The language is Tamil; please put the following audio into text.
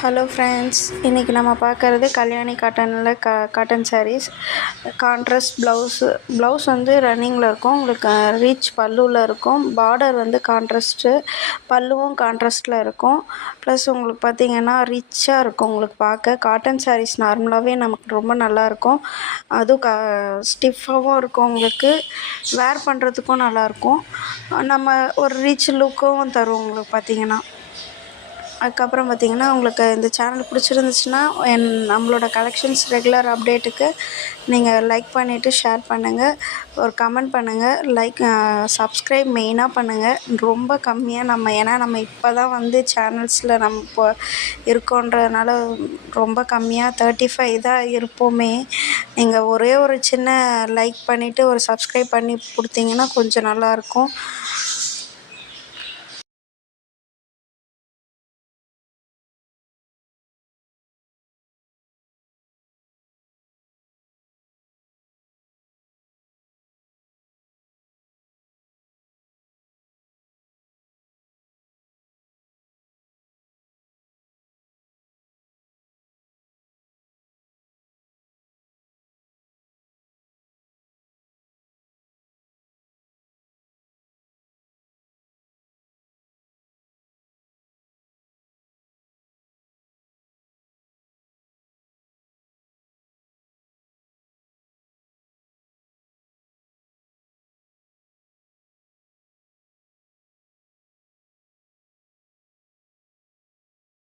ஹலோ ஃப்ரெண்ட்ஸ், இன்றைக்கி நம்ம பார்க்குறது கல்யாணி காட்டனில் காட்டன் சாரீஸ். கான்ட்ராஸ்ட் ப்ளவுஸ் வந்து ரன்னிங்கில் இருக்கும். உங்களுக்கு ரீச் பல்லுவில் இருக்கும். பார்டர் வந்து கான்ட்ராஸ்ட்டு, பல்லுவும் கான்ட்ராஸ்ட்டில் இருக்கும். ப்ளஸ் உங்களுக்கு பார்த்திங்கன்னா ரிச்சாக இருக்கும். உங்களுக்கு பார்க்க காட்டன் சாரீஸ் நார்மலாகவே நமக்கு ரொம்ப நல்லாயிருக்கும். அதுவும் ஸ்டிஃபாகவும் இருக்கும். உங்களுக்கு வேர் பண்ணுறதுக்கும் நல்லாயிருக்கும். நம்ம ஒரு ரிச் லுக்கும் தரும் உங்களுக்கு பார்த்திங்கன்னா. அதுக்கப்புறம் பார்த்திங்கன்னா, உங்களுக்கு இந்த சேனல் பிடிச்சிருந்துச்சுன்னா நம்மளோட கலெக்ஷன்ஸ் ரெகுலர் அப்டேட்டுக்கு நீங்கள் லைக் பண்ணிவிட்டு ஷேர் பண்ணுங்கள், ஒரு கமெண்ட் பண்ணுங்கள், சப்ஸ்கிரைப் மெயினாக பண்ணுங்கள். ரொம்ப கம்மியாக ஏன்னா நம்ம இப்போ தான் வந்து சேனல்ஸில் நம்ம இப்போ இருக்கோன்றதுனால ரொம்ப கம்மியாக 35 தான் இருப்போமே. நீங்கள் ஒரே ஒரு சின்ன லைக் பண்ணிவிட்டு ஒரு சப்ஸ்கிரைப் பண்ணி கொடுத்தீங்கன்னா கொஞ்சம் நல்லாயிருக்கும்.